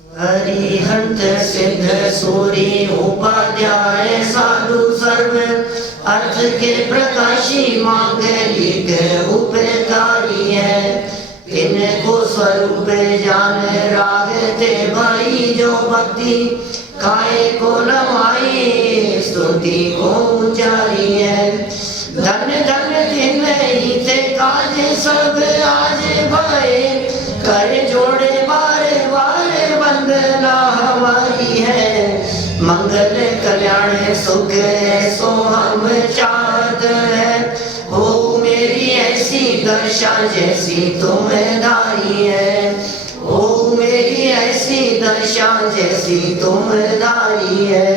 हरिहंत सिद्ध सूरी उपाध्याय साधु सर्व अर्थ के प्रकाशी मांगलिक उपकारी है। इनको स्वरूप जान रागते भाई जो भक्ति काय को नवाई स्तुति को उचारी है। धन धन दिन ही ते काज सब आज भाई कर जोड़े बारे बारे वंदना हमारी है। मंगल कल्याण सुख सो हम चाहते हैं। हो मेरी ऐसी दशा जैसी तुम दाई है। हो मेरी ऐसी दशा जैसी तुम दाई है।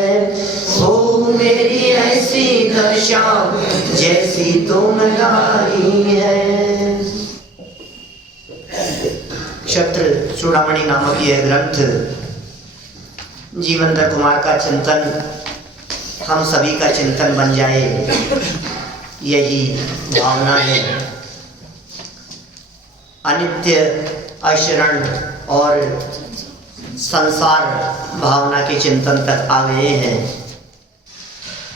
हो मेरी ऐसी दशा जैसी तुम दाई है। क्षत्र चूड़ामणि नामक यह ग्रंथ जीवंतर कुमार का चिंतन, हम सभी का चिंतन बन जाए, यही भावना है। अनित्य, अशरण और संसार भावना के चिंतन तक आ गए हैं।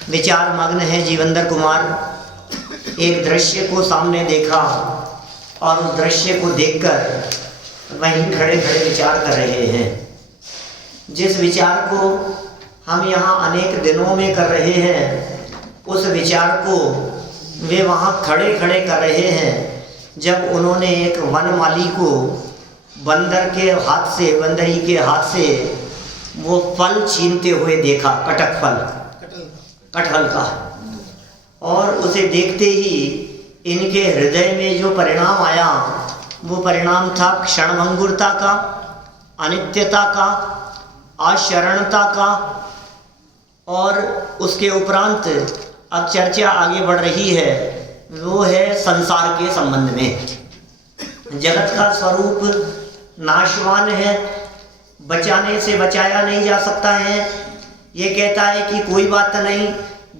विचार मग्न है जीवंतर कुमार। एक दृश्य को सामने देखा और उस दृश्य को देखकर वहीं खड़े खड़े विचार कर रहे हैं। जिस विचार को हम यहाँ अनेक दिनों में कर रहे हैं, उस विचार को वे वहाँ खड़े खड़े कर रहे हैं जब उन्होंने एक वनमाली को बंदर के हाथ से, बंदरी के हाथ से वो फल छीनते हुए देखा, कटक फल, कटहल का। और उसे देखते ही इनके हृदय में जो परिणाम आया वो परिणाम था क्षणभंगुरता का, अनित्यता का, अशरणता का। और उसके उपरांत अब चर्चा आगे बढ़ रही है, वो है संसार के संबंध में। जगत का स्वरूप नाशवान है, बचाने से बचाया नहीं जा सकता है। ये कहता है कि कोई बात नहीं,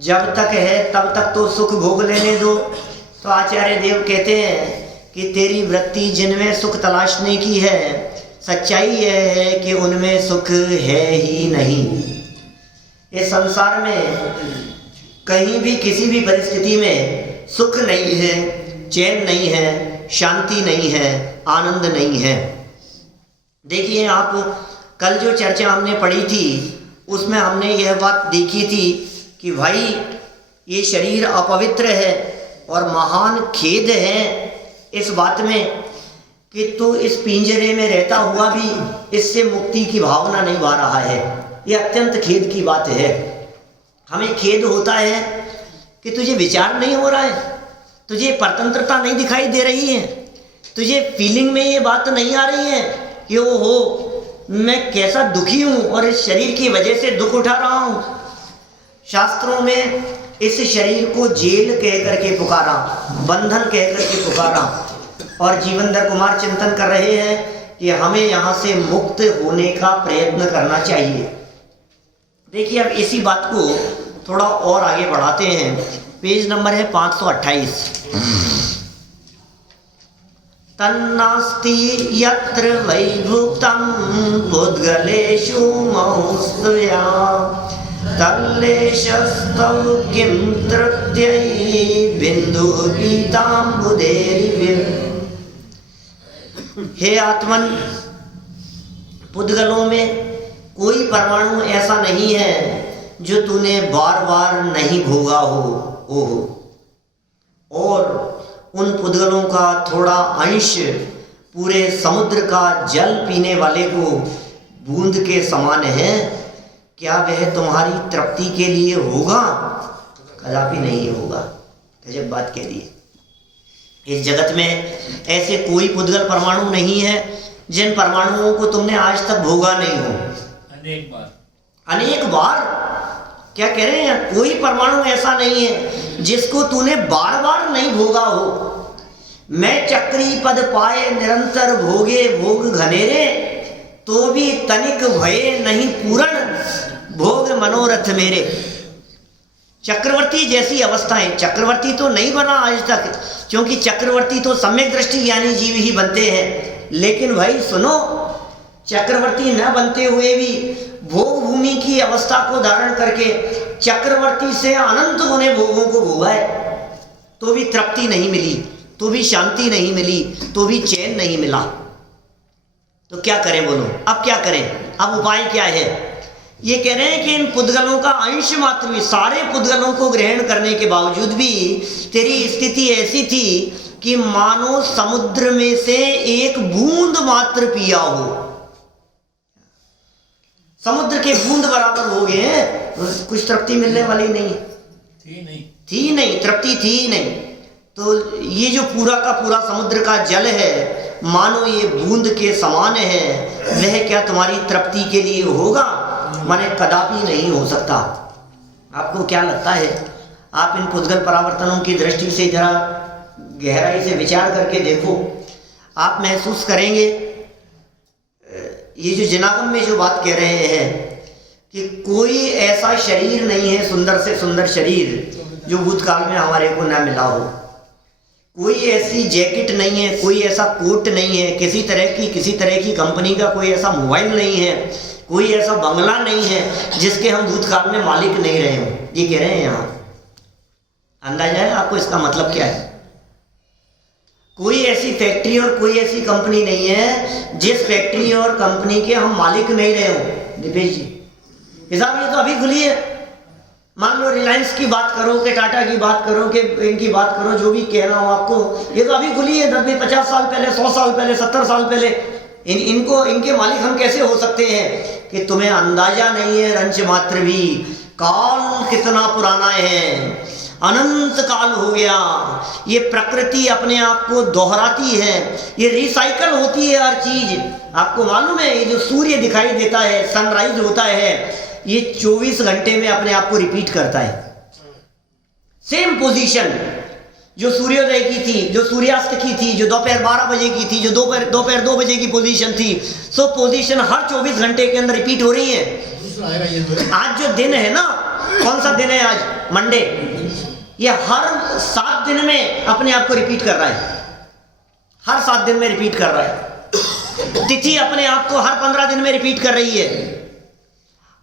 जब तक है तब तक तो सुख भोग लेने दो। तो आचार्य देव कहते हैं कि तेरी वृत्ति जिनमें सुख तलाशने की है, सच्चाई यह है कि उनमें सुख है ही नहीं। इस संसार में कहीं भी किसी भी परिस्थिति में सुख नहीं है, चैन नहीं है, शांति नहीं है, आनंद नहीं है। देखिए, आप कल जो चर्चा हमने पढ़ी थी उसमें हमने यह बात देखी थी कि भाई ये शरीर अपवित्र है और महान खेद है इस बात में कि तू इस पिंजरे में रहता हुआ भी इससे मुक्ति की भावना नहीं पा रहा है। ये अत्यंत खेद की बात है। हमें खेद होता है कि तुझे विचार नहीं हो रहा है, तुझे परतंत्रता नहीं दिखाई दे रही है, तुझे फीलिंग में ये बात नहीं आ रही है कि ओ हो मैं कैसा दुखी हूँ और इस शरीर की वजह से दुख उठा रहा हूँ। शास्त्रों में इस शरीर को जेल कह करके पुकारा, बंधन कह करके पुकारा। और जीवंतर कुमार चिंतन कर रहे हैं कि हमें यहाँ से मुक्त होने का प्रयत्न करना चाहिए। देखिए, अब इसी बात को थोड़ा और आगे बढ़ाते हैं। पेज नंबर है 528। तन्नास्ति यत्र वैभुक्तं पुद्गलेषु मौस्तुया तल्लेशस्तव किं तृप्त्यै बिन्दुः पीताम्बुधेरिविर। हे आत्मन, पुद्गलों में कोई परमाणु ऐसा नहीं है जो तूने बार बार नहीं भोगा हो। और उन पुद्गलों का थोड़ा अंश पूरे समुद्र का जल पीने वाले को बूंद के समान है। क्या वह तुम्हारी तृप्ति के लिए होगा? कदापि नहीं होगा। गजब बात कह दी। इस जगत में ऐसे कोई पुद्गल परमाणु नहीं है जिन परमाणुओं को तुमने आज तक भोगा नहीं हो। अनेक बार क्या कह रहे हैं? कोई परमाणु ऐसा नहीं है जिसको तूने बार बार नहीं भोगा हो। मैं चक्री पद पाए निरंतर भोगे भोग घनेरे, तो भी तनिक भये नहीं पूर्ण भोग मनोरथ मेरे। चक्रवर्ती जैसी अवस्थाएं, चक्रवर्ती तो नहीं बना आज तक, क्योंकि चक्रवर्ती तो सम्यक दृष्टि ज्ञानी जीव ही बनते हैं। लेकिन भाई सुनो, चक्रवर्ती न बनते हुए भी भोग भूमि की अवस्था को धारण करके चक्रवर्ती से अनंत होने भोगों को भोगा है, तो भी तृप्ति नहीं मिली, तो भी शांति नहीं मिली, तो भी चैन नहीं मिला। तो क्या करें बोलो, अब क्या करें, अब उपाय क्या है? ये कह रहे हैं कि इन पुद्गलों का अंश मात्र भी, सारे पुद्गलों को ग्रहण करने के बावजूद भी तेरी स्थिति ऐसी थी कि मानो समुद्र में से एक बूंद मात्र पिया हो। समुद्र के बूंद बराबर हो गए हैं, कुछ तृप्ति मिलने वाली नहीं थी नहीं, तृप्ति थी ही नहीं। तो ये जो पूरा का पूरा समुद्र का जल है, मानो ये बूंद के समान है, वह क्या तुम्हारी तृप्ति के लिए होगा? माने कदापि नहीं हो सकता। आपको क्या लगता है? आप इन पुद्गल परावर्तनों की दृष्टि से जरा गहराई से विचार करके देखो, आप महसूस करेंगे ये जो जिनागम में जो बात कह रहे हैं कि कोई ऐसा शरीर नहीं है, सुंदर से सुंदर शरीर, जो भूतकाल में हमारे को ना मिला हो। कोई ऐसी जैकेट नहीं है, कोई ऐसा कोट नहीं है, किसी तरह की कंपनी का कोई ऐसा मोबाइल नहीं है, कोई ऐसा बंगला नहीं है जिसके हम भूतकाल में मालिक नहीं रहे हों। ये कह रहे हैं यहाँ। अंदाजा है आपको इसका मतलब क्या है? कोई ऐसी फैक्ट्री और कोई ऐसी कंपनी नहीं है जिस फैक्ट्री और कंपनी के हम मालिक नहीं रहे हों। दीपेश जी, हिसाब ये तो अभी खुली है। मान लो रिलायंस की बात करो, कि टाटा की बात करो, कि इनकी बात करो, जो भी कह रहा हूँ आपको, ये तो अभी खुली है। 50 साल पहले, 100 साल पहले, 70 साल पहले इनके मालिक हम कैसे हो सकते हैं? कि तुम्हें अंदाजा नहीं है रंच मात्र भी, काल कितना पुराना है, अनंत काल हो गया। ये प्रकृति अपने आप को दोहराती है, ये रिसाइकल होती है हर चीज। आपको मालूम है, ये जो सूर्य दिखाई देता है, सनराइज होता है, ये 24 घंटे में अपने आप को रिपीट करता है। सेम पोजीशन जो सूर्योदय की थी, जो सूर्यास्त की थी, जो दोपहर 12 बजे की थी, जो दोपहर 2 बजे की पोजीशन थी, सो पोजीशन हर 24 घंटे के अंदर रिपीट हो रही है। आज जो दिन है ना, कौन सा दिन है आज? मंडे। ये हर 7 दिन में अपने आप को रिपीट कर रहा है, हर 7 दिन में रिपीट कर रहा है। तिथि अपने आप को हर 15 दिन में रिपीट कर रही है,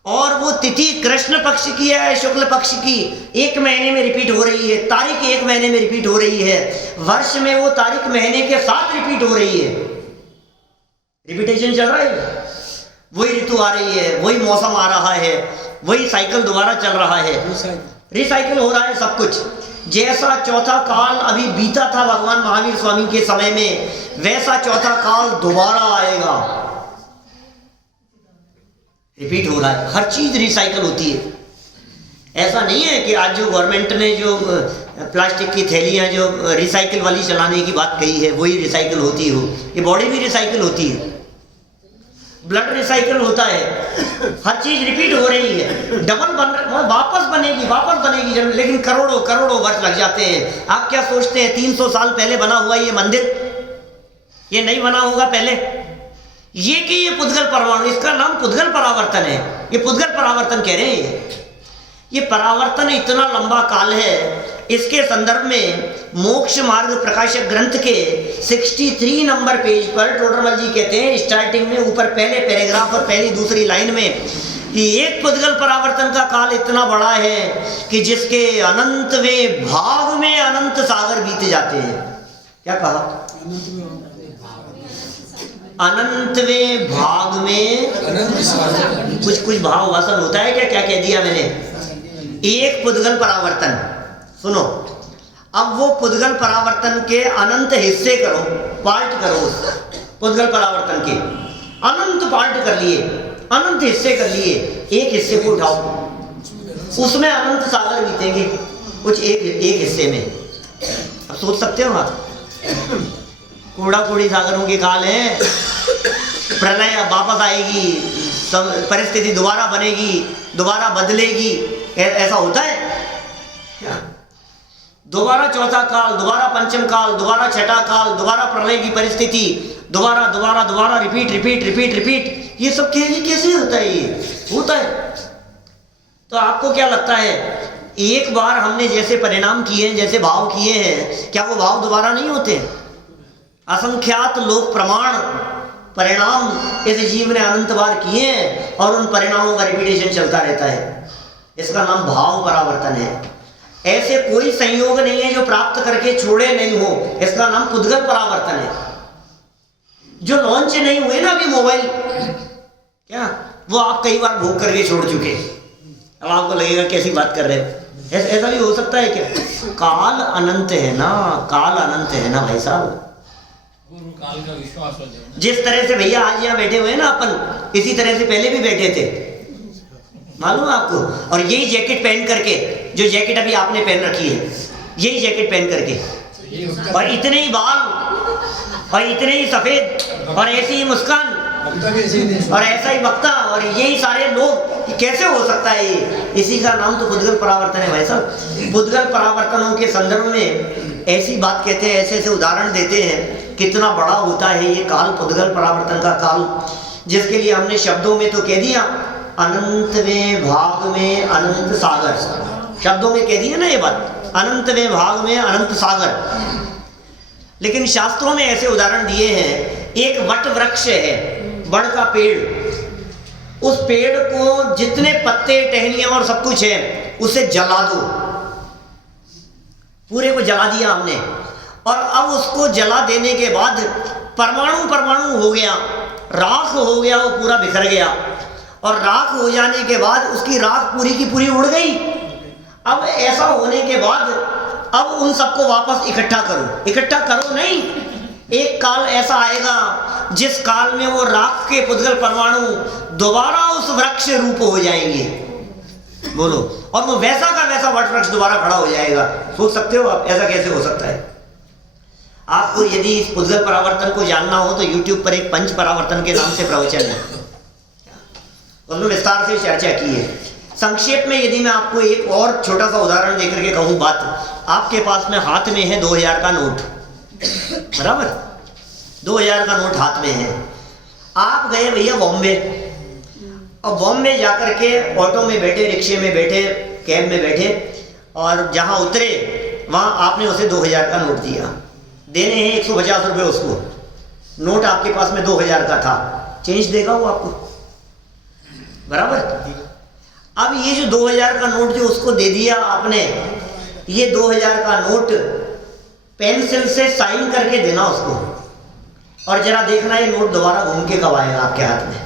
और वो तिथि कृष्ण पक्ष की है, शुक्ल पक्ष की, 1 महीने में रिपीट हो रही है। तारीख 1 महीने में रिपीट हो रही है, वर्ष में वो तारीख महीने के साथ रिपीट हो रही है। रिपीटेशन चल रहा है, वही ऋतु आ रही है, वही मौसम आ रहा है, वही साइकिल दोबारा चल रहा है, रिसाइकिल हो रहा है सब कुछ। जैसा चौथा काल अभी बीता था भगवान महावीर स्वामी के समय में, वैसा चौथा काल दोबारा आएगा। रिपीट हो रहा है, हर चीज रिसाइकल होती है। ऐसा नहीं है कि आज जो गवर्नमेंट ने जो प्लास्टिक की थैलियां जो रिसाइकिल वाली चलाने की बात कही है, वही रिसाइकिल होती हो। ये बॉडी भी रिसाइकिल होती है, ब्लड रिसाइकिल होता है, हर चीज रिपीट हो रही है, डबल वापस बनेगी, लेकिन करोड़ों वर्ष लग जाते हैं। आप क्या सोचते हैं 300 साल पहले बना हुआ ये मंदिर, ये नहीं बना होगा पहले? ये कि ये पुद्गल परमाणु, इसका नाम पुद्गल परावर्तन है। ये पुद्गल परावर्तन कह रहे हैं। ये परावर्तन इतना लंबा काल है, इसके संदर्भ में मोक्ष मार्ग प्रकाशक ग्रंथ के 63 नंबर पेज पर टोडरमल जी कहते हैं, स्टार्टिंग में ऊपर पहले पैराग्राफ और पहली दूसरी लाइन में, कि एक पुद्गल परावर्तन का काल इतना बड़ा है कि जिसके अनंतवें भाग में अनंत सागर बीते जाते हैं। क्या कहा? अनंतवें भाग में कुछ भाव वासन होता है क्या? क्या कह दिया मैंने? एक पुद्गल परावर्तन। सुनो, अब वो पुद्गल परावर्तन के अनंत हिस्से करो, पार्ट करो, उस पुद्गल परावर्तन के अनंत पार्ट कर लिए, अनंत हिस्से कर लिए, एक हिस्से को उठाओ, उसमें अनंत सागर बीतेंगे कुछ एक हिस्से में। अब सोच सकते हो आप, कूड़ा सागरों के काल है, प्रलय वापस आएगी, परिस्थिति दोबारा बनेगी, दोबारा बदलेगी, ऐसा होता है? दोबारा चौथा काल, दोबारा पंचम काल, दोबारा छठा काल, दोबारा प्रलय की परिस्थिति, दोबारा रिपीट। ये सब कैसे होता है? ये होता है। तो आपको क्या लगता है, एक बार हमने जैसे परिणाम किए हैं, जैसे भाव किए हैं, क्या वो भाव दोबारा नहीं होते? असंख्यात लोक प्रमाण परिणाम इस जीव ने अनंत बार किए हैं और उन परिणामों का रिपीटेशन चलता रहता है। इसका नाम भाव परावर्तन है। ऐसे कोई संयोग नहीं है जो प्राप्त करके छोड़े नहीं हो, इसका नाम पुद्गल परावर्तन है। जो लॉन्च नहीं हुए ना अभी मोबाइल, क्या वो आप कई बार भोग करके छोड़ चुके। अब आपको लगेगा कैसी बात कर रहे हो, ऐसा भी हो सकता है क्या? काल अनंत है ना, काल अनंत है ना भाई साहब। काल का विश्वास हो जाए। जिस तरह से भैया आज यहाँ बैठे हुए हैं ना अपन, इसी तरह से पहले भी बैठे थे, मालूम है आपको। और यही जैकेट पहन करके, जो जैकेट अभी आपने पहन रखी है, यही जैकेट पहन करके, और इतने ही बाल और इतने ही सफेद और ऐसी ही मुस्कान और ऐसा ही वक्ता और यही सारे लोग, कैसे हो सकता है ये? इसी का नाम तो पुद्गल परावर्तन है भाई साहब। पुद्गल परावर्तनों के संदर्भ में ऐसी बात कहते हैं, ऐसे ऐसे उदाहरण देते हैं, कितना बड़ा होता है ये काल, पुद्गल परावर्तन का काल, जिसके लिए हमने शब्दों में तो कह दिया अनंत में भाग में अनंत सागर, शब्दों में कह दिया ना ये बात, अनंत में भाग में अनंत सागर। लेकिन शास्त्रों में ऐसे उदाहरण दिए हैं, एक वट वृक्ष है, बड़ का पेड़, उस पेड़ को जितने पत्ते टहनियां और सब कुछ है उसे जला दो, पूरे को जला दिया हमने, और अब उसको जला देने के बाद परमाणु परमाणु हो गया, राख हो गया, वो पूरा बिखर गया, और राख हो जाने के बाद उसकी राख पूरी की पूरी उड़ गई। अब ऐसा होने के बाद अब उन सबको वापस इकट्ठा करो, इकट्ठा करो नहीं, एक काल ऐसा आएगा जिस काल में वो राख के पुद्गल परमाणु दोबारा उस वृक्ष रूप हो जाएंगे, बोलो, और वो वैसा का वैसा वट वृक्ष दोबारा खड़ा हो जाएगा। सोच सकते हो आप ऐसा कैसे हो सकता है? आपको यदि इस पुद्गल परावर्तन को जानना हो तो YouTube पर एक पंच परावर्तन के नाम से प्रवचन है, उसमें विस्तार से चर्चा की है। संक्षेप में यदि मैं आपको एक और छोटा सा उदाहरण देकर के कहूँ बात, आपके पास में हाथ में है 2000 का नोट, बराबर, 2000 का नोट हाथ में है। आप गए भैया बॉम्बे, और बॉम्बे जाकर के ऑटो में बैठे, रिक्शे में बैठे, कैब में बैठे, और जहाँ उतरे वहाँ आपने उसे 2000 का नोट दिया, देने हैं 150 रुपये उसको, नोट आपके पास में 2000 का था, चेंज देगा वो आपको, बराबर। अब ये जो 2000 का नोट जो उसको दे दिया आपने, ये 2000 का नोट पेंसिल से साइन करके देना उसको, और जरा देखना ये नोट दोबारा घूम के कब आएगा आपके हाथ में।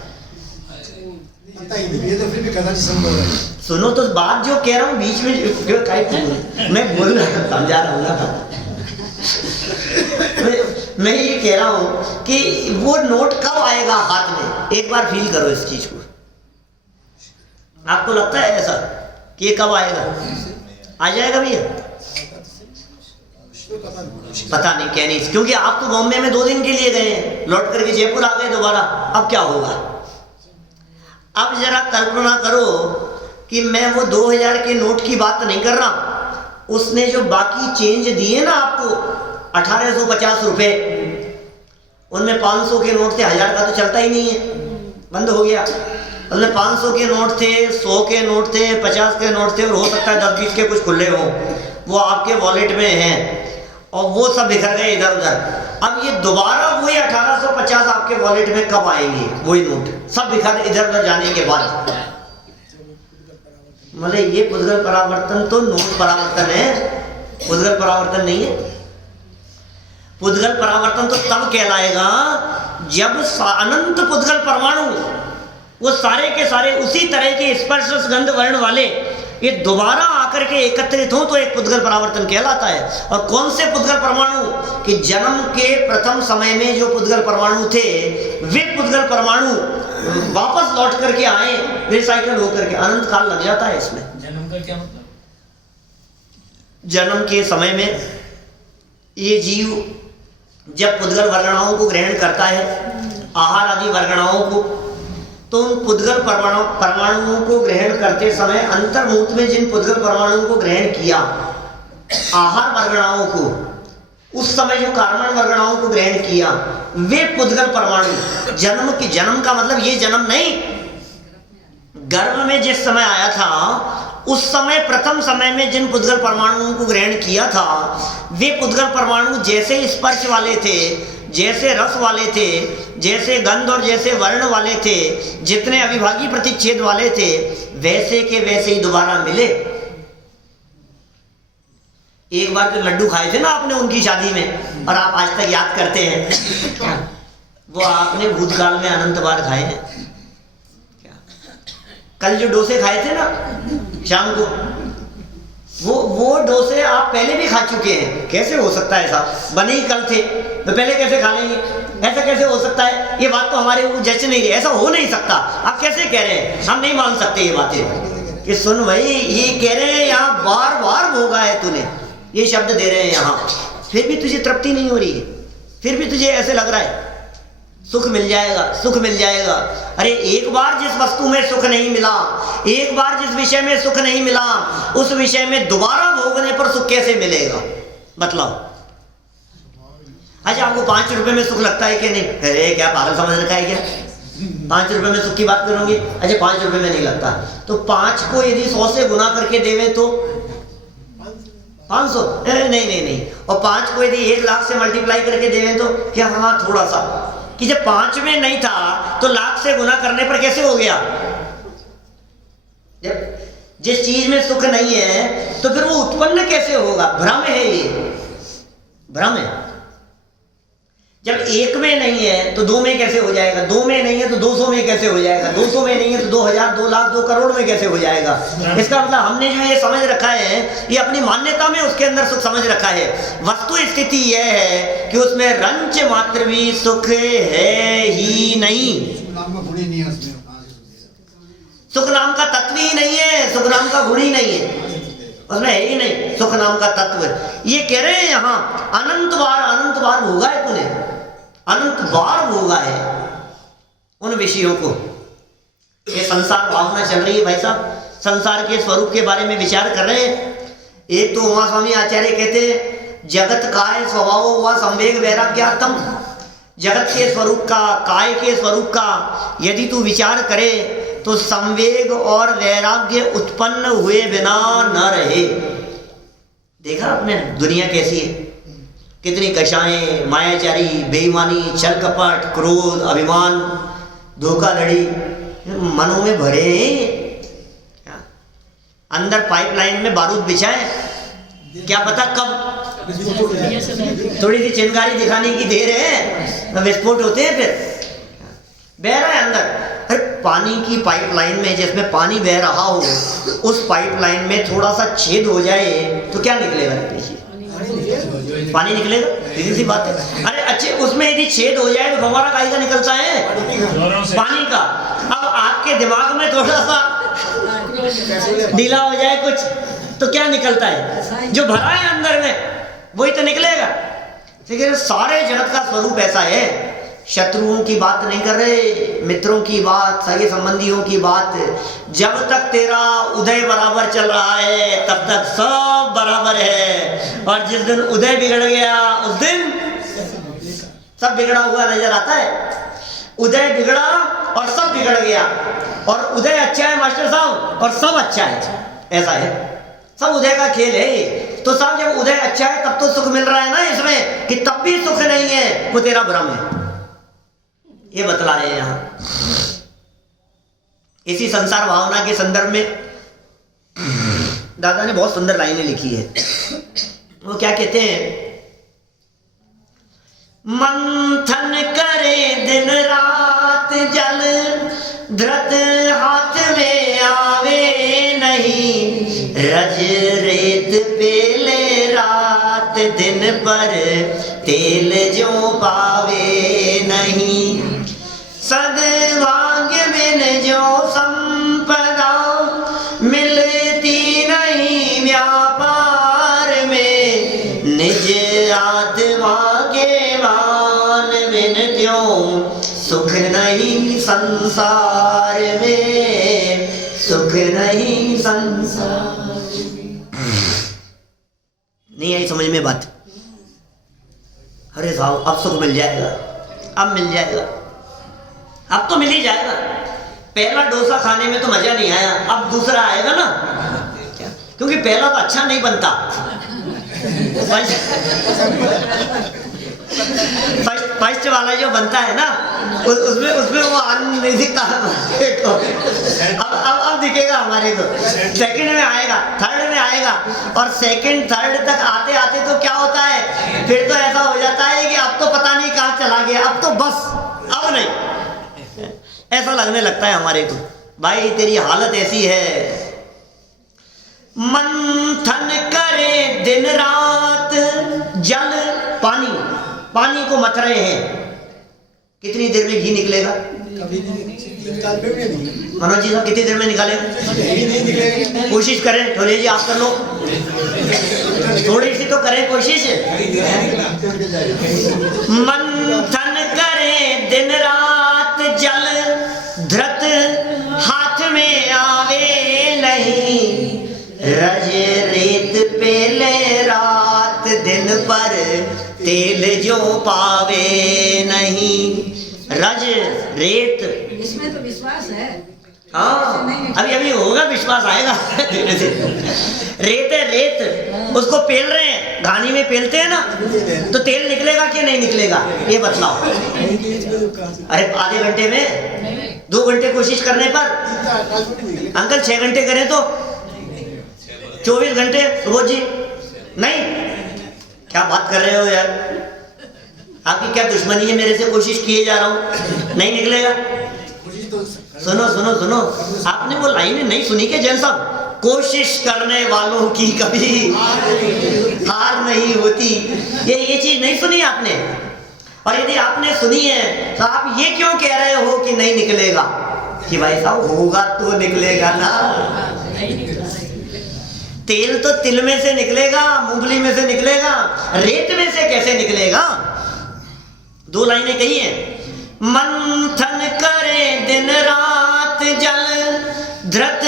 ये तो फिर भी कदाचित संभव है। सुनो तो बात जो कह रहा हूँ बीच में मैं बोल रहा हूँ, समझा रहा हूँ ना मैं ये कह रहा हूँ कि वो नोट कब आएगा हाथ में, एक बार फील करो इस चीज को। आपको लगता है ऐसा कि ये कब आएगा? आ जाएगा भैया? पता नहीं, क्या नहीं, क्योंकि आप तो बॉम्बे में 2 दिन के लिए गए हैं, लौट करके जयपुर आ गए दोबारा, अब क्या होगा? अब जरा कल्पना करो कि मैं वो 2000 के नोट की बात नहीं कर रहा, उसने जो बाकी चेंज दिए ना आपको 1850 रुपए, उनमें 500 के नोट थे, 1000 का तो चलता ही नहीं है, बंद हो गया। उसमें 500 के नोट थे, 100 के नोट थे, 50 के नोट थे, और हो सकता है 10-20 के कुछ खुले हों, वो आपके वॉलेट में हैं, और वो सब बिखर गए इधर उधर। अब ये दोबारा वही 1850 आपके वॉलेट में कब आएंगे? वही नोट सब बिखर इधर उधर जाने के बाद। मतलब ये पुद्गल परावर्तन तो नोट परावर्तन है, पुद्गल परावर्तन नहीं है। पुद्गल परावर्तन तो तब कहलाएगा जब अनंत पुद्गल परमाणु, वो सारे के सारे उसी तरह के स्पर्श गंध वर्ण वाले, ये दोबारा आकर के एकत्रित हो तो एक पुद्गल परावर्तन कहलाता है। और कौन से पुद्गल परमाणु? कि जन्म के प्रथम समय में जो पुद्गल परमाणु थे, वे पुद्गल परमाणु वापस लौट करके आए, रिसाइकल होकर के। अनंत काल लग जाता है इसमें। जन्म का क्या मतलब? जन्म के समय में ये जीव जब पुद्गल वर्गणाओं को ग्रहण करता है, आहार आदि वर्गणाओं को, तो उन पुद्गल परमाणुओं को ग्रहण करते समय अंतर्मुहूर्त में जिन पुद्गल परमाणुओं को ग्रहण किया, आहार वर्गणाओं को, उस समय जो कार्बन वर्गणाओं को ग्रहण किया, वे पुद्गल परमाणु जन्म का मतलब ये जन्म नहीं, गर्भ में जिस समय आया था उस समय प्रथम समय में जिन पुद्गल परमाणुओं को ग्रहण किया था, वे पुद्गल परमाणु जैसे स्पर्श वाले थे, जैसे रस वाले थे, जैसे गंध और जैसे वर्ण वाले थे, जितने अविभाज्य प्रतिच्छेद वाले थे, वैसे के वैसे ही दोबारा मिले। एक बार जो लड्डू खाए थे ना आपने उनकी शादी में, और आप आज तक याद करते हैं, वो आपने भूतकाल में अनंत बार खाए हैं। कल जो डोसे खाए थे ना शाम को, वो डोसे आप पहले भी खा चुके हैं। कैसे हो सकता है ऐसा? बने ही कल थे तो पहले कैसे खा लेंगे? ऐसा कैसे हो सकता है? ये बात तो हमारे ऊपर जच नहीं रही, ऐसा हो नहीं सकता। आप कैसे कह रहे हैं? हम नहीं मान सकते ये बातें। कि सुन भाई, ये कह रहे हैं यहाँ बार बार भोगा है तूने, ये शब्द दे रहे हैं यहाँ, फिर भी तुझे तृप्ति नहीं हो रही है, फिर भी तुझे ऐसे लग रहा है सुख मिल जाएगा, सुख मिल जाएगा। अरे एक बार जिस वस्तु में सुख नहीं मिला, एक बार जिस विषय में सुख नहीं मिला, उस विषय में दोबारा भोगने पर सुख कैसे मिलेगा? मतलब अच्छा, आपको 5 रुपए में सुख लगता है कि नहीं? अरे क्या पागल समझ रखा है क्या? 5 रुपए में सुख की बात करोगे? अच्छा 5 रुपए में नहीं लगता, तो 5 को यदि 100 से गुना करके देवे तो 500? नहीं। और 5 को यदि 1 लाख से मल्टीप्लाई करके देवे तो क्या? हाँ थोड़ा सा, कि जब 5 में नहीं था तो लाख से गुना करने पर कैसे हो गया? जब जिस चीज में सुख नहीं है तो फिर वो उत्पन्न कैसे होगा? भ्रम है, ये भ्रम है। जब 1 में नहीं है तो 2 में कैसे हो जाएगा? 2 में नहीं है तो 200 में कैसे हो जाएगा? 200 में नहीं है तो 2000, 2 लाख, 2 करोड़ में कैसे हो जाएगा? इसका मतलब हमने जो ये समझ रखा है, ये अपनी मान्यता में उसके अंदर सुख समझ रखा है। वस्तु स्थिति यह है कि उसमें रंच मात्र भी सुख है ही नहीं। सुख नाम का तत्व ही नहीं है, सुख नाम का गुण ही नहीं है, उसमें है ही नहीं सुख नाम का तत्व। ये कह रहे हैं यहाँ अनंत बार भोगा है तूने, अनंत बार भोगा है उन विषयों को। ये संसार भावना चल रही है भाई साहब, संसार के स्वरूप के बारे में विचार कर रहे हैं। एक तो उमा स्वामी आचार्य कहते हैं जगत काय स्वभाव हुआ संवेग वैराग्यार्थम। जगत के स्वरूप का, काय के स्वरूप का यदि तू विचार करे तो संवेग और वैराग्य उत्पन्न हुए बिना न रहे। देखा आपने दुनिया कैसी है? कितनी कषाएं, मायाचारी, बेईमानी, छल कपट, क्रोध, अभिमान, धोखाधड़ी मनों में भरे हैं। अंदर पाइपलाइन में बारूद बिछाए, क्या पता कब थोड़ी सी चिंगारी दिखाने की देर है, विस्फोट होते हैं, फिर बह रहा है अंदर। अरे पानी की पाइपलाइन में जिसमें पानी बह रहा हो, उस पाइपलाइन में थोड़ा सा छेद हो जाए तो क्या निकलेगा? पानी निकलेगा, सीधी सी बात है। अरे अच्छे, उसमें यदि छेद हो जाए तो फव्वारा काहे का निकलता है? पानी का। अब आपके दिमाग में थोड़ा सा ढीला हो जाए कुछ तो क्या निकलता है? जो भरा है अंदर में वही तो निकलेगा। ठीक है, सारे जगत का स्वरूप ऐसा है। शत्रुओं की बात नहीं कर रहे, मित्रों की बात, सगे संबंधियों की बात। जब तक तेरा उदय बराबर चल रहा है तब तक सब बराबर है, और जिस दिन उदय बिगड़ गया उस दिन सब बिगड़ा हुआ नजर आता है। उदय बिगड़ा और सब बिगड़ गया, और उदय अच्छा है मास्टर साहब और सब अच्छा है, ऐसा है। सब उदय का खेल है। तो साहब जब उदय अच्छा है तब तो सुख मिल रहा है ना इसमें, कि तब भी सुख नहीं है, वो तेरा भ्रम है, ये बतला रहे हैं यहां। इसी संसार भावना के संदर्भ में दादा ने बहुत सुंदर लाइनें लिखी है। वो क्या कहते हैं? मंथन करे दिन रात जल, धृत हाथ में आवे नहीं, रज रेत पेले रात दिन पर तेल जो पावे नहीं, सद्भाग्य बिन जो संपदा मिलती नहीं व्यापार में, निज आत्मा के मान बिन त्यों सुख नहीं संसार में, सुख नहीं संसार। नहीं आई समझ में बात? अरे साहब अब सुख मिल जाएगा, अब मिल जाएगा, अब तो मिल ही जाएगा। पहला डोसा खाने में तो मजा नहीं आया, अब दूसरा आएगा ना, क्योंकि पहला तो अच्छा नहीं बनता। फर्स्ट फर्स्ट वाला जो बनता है ना उसमें वो आनंद नहीं दिखता अब दिखेगा हमारे को। सेकंड में आएगा, थर्ड में आएगा, और सेकंड थर्ड तक आते आते तो क्या होता है, फिर तो ऐसा हो जाता है कि अब तो पता नहीं कहाँ चला गया, अब तो बस अब नहीं, ऐसा लगने लगता है हमारे को। भाई तेरी हालत ऐसी है, मंथन करे दिन रात जल, पानी को मथ रहे हैं, कितनी देर में घी निकलेगा? मनोज जी साहब कितनी देर में निकालेगा? कोशिश करें, थोड़ी जी आप कर लो, थोड़ी सी तो करें कोशिश। मंथन करे दिन रात जल, धृत हाथ में आवे नहीं, रज रेत पेले रात दिन पर तेल जो पावे नहीं। रज रेत, इसमें तो विश्वास है। हाँ अभी होगा, विश्वास आएगा धीरे धीरे। रेत है, रेत उसको पेल रहे हैं, घानी में पेलते हैं ना, तो तेल निकलेगा कि नहीं निकलेगा ये बतलाओ। अरे आधे घंटे में, 2 घंटे कोशिश करने पर, अंकल 6 घंटे करें तो 24 घंटे रोज जी नहीं। क्या बात कर रहे हो यार, आपकी क्या दुश्मनी है मेरे से? कोशिश किए जा रहा हूं, नहीं निकलेगा। सुनो सुनो सुनो, आपने वो लाइनें नहीं सुनी क्या जैन साहब? कोशिश करने वालों की कभी हार नहीं होती, ये चीज नहीं सुनी आपने? और यदि आपने सुनी है तो आप ये क्यों कह रहे हो कि नहीं निकलेगा? कि भाई साहब होगा तो निकलेगा ना। तेल तो तिल में से निकलेगा, मूंगफली में से निकलेगा, रेत में से कैसे निकलेगा? 2 लाइनें कही हैं, मंथन करे दिन रात जल, धृत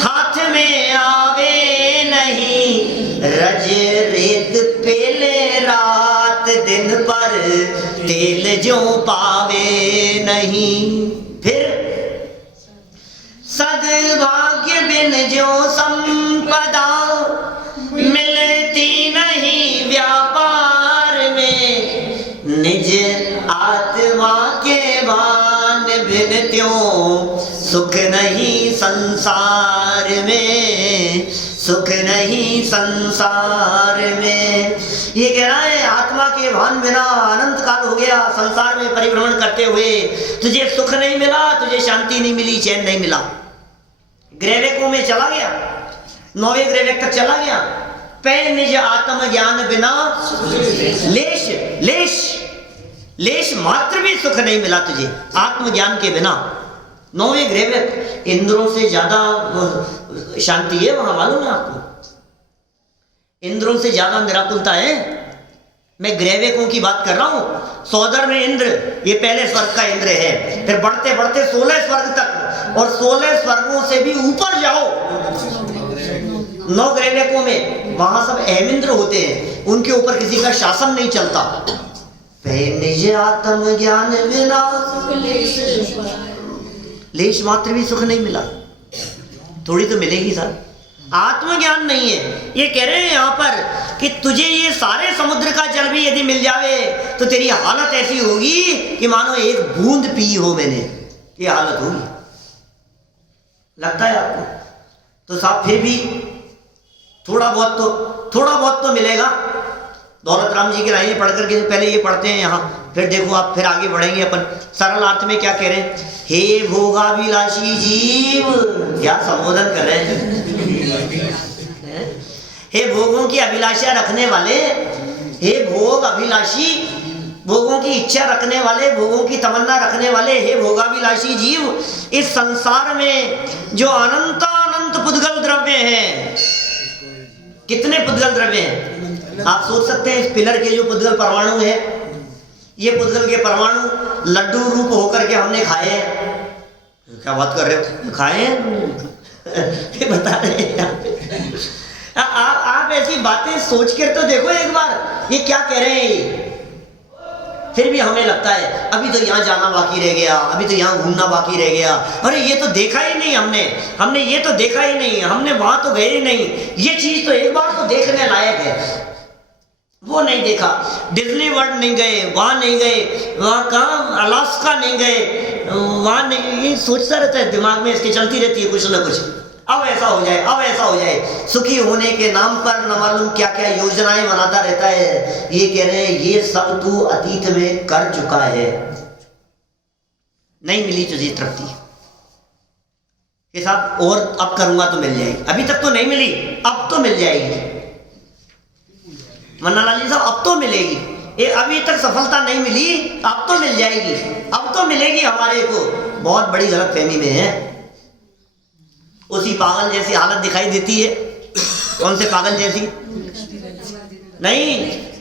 हाथ में आवे नहीं, रज रेत पेले रात दिन पर तेल जो पावे नहीं। फिर सद्भाग्य बिन जो संपदा मिलती नहीं व्यापार में, निज आत्मा के भान बिन त्यों सुख नहीं संसार में, सुख नहीं संसार में। ये कह रहा है आत्मा के भान बिना अनंत काल हो गया संसार में परिभ्रमण करते हुए, तुझे सुख नहीं मिला, तुझे शांति नहीं मिली, चैन नहीं मिला। ग्रैवेकों में चला गया, 9वें ग्रैवेक तक चला गया, पे निज आत्म ज्ञान बिना लेश लेश लेश मात्र भी सुख नहीं मिला तुझे आत्मज्ञान के बिना। 9वें ग्रैवेक, इंद्रों से ज्यादा शांति है वहां, मालूम है आपको? इंद्रों से ज्यादा निराकुलता है। मैं ग्रैवेकों की बात कर रहा हूं। सौदर में इंद्र, ये पहले स्वर्ग का इंद्र है, फिर बढ़ते बढ़ते 16 स्वर्ग तक, और 16 स्वर्गों से भी ऊपर जाओ 9 ग्रैवेकों में, वहां सब अहमिंद्र होते हैं, उनके ऊपर किसी का शासन नहीं चलता। निज आत्म ज्ञान बिना लेश मात्र भी सुख नहीं मिला। थोड़ी तो मिलेगी सर, आत्मज्ञान नहीं है। ये कह रहे हैं यहाँ पर कि तुझे ये सारे समुद्र का जल भी यदि मिल जावे तो तेरी हालत ऐसी होगी कि मानो एक बूंद पी हो मैंने, ये हालत होगी। लगता है आपको? तो साहब फिर भी थोड़ा बहुत तो मिलेगा। दौलत राम जी की लाइनें पढ़ करके पहले ये पढ़ते हैं यहाँ, फिर देखो आप, फिर आगे बढ़ेंगे अपन। सरल अर्थ में क्या कह रहे हैं? हे भोगाभिलाषी जीव, क्या संबोधन कर रहे हैं? हे भोगों की अभिलाषा रखने वाले, हे भोग अभिलाषी, भोगों की इच्छा रखने वाले, भोगों की तमन्ना रखने वाले, हे भोगाभिलाषी जीव, इस संसार में जो अनंत अनंत पुद्गल द्रव्य हैं, कितने पुद्गल द्रव्य हैं आप सोच सकते हैं? इस पिलर के जो पुद्गल परमाणु है, ये पुद्गल के परमाणु लड्डू रूप होकर के हमने खाए हैं। क्या बात कर रहे हो? खाए हैं बता रहे हैं आप ऐसी बातें सोच कर तो देखो एक बार, ये क्या कह रहे हैं? फिर भी हमें लगता है अभी तो यहाँ जाना बाकी रह गया, अभी तो यहाँ घूमना बाकी रह गया, अरे ये तो देखा ही नहीं हमने ये तो देखा ही नहीं, हमने वहां तो गए ही नहीं, ये चीज तो एक बार तो देखने लायक है। वो नहीं देखा, डिज्नी वर्ल्ड नहीं गए, वहाँ नहीं गए, वहाँ कहाँ अलास्का नहीं गए, वहाँ नहीं, ये सोचता रहता है, दिमाग में इसके चलती रहती है कुछ ना कुछ, अब ऐसा हो जाए, अब ऐसा हो जाए। सुखी होने के नाम पर न मालूम क्या क्या योजनाएं बनाता रहता है। ये कह रहे हैं ये सब तू अतीत में कर चुका है, नहीं मिली तुझे तृप्ति के साथ, और अब करूंगा तो मिल जाएगी। अभी तक तो नहीं मिली, अब तो मिल जाएगी। मन्नालाल जी साहब, अब तो मिलेगी। ये अभी तक सफलता नहीं मिली, अब तो मिल जाएगी, अब तो मिलेगी हमारे को। बहुत बड़ी गलतफहमी में है। उसी पागल जैसी हालत दिखाई देती है। कौन से पागल जैसी? नहीं,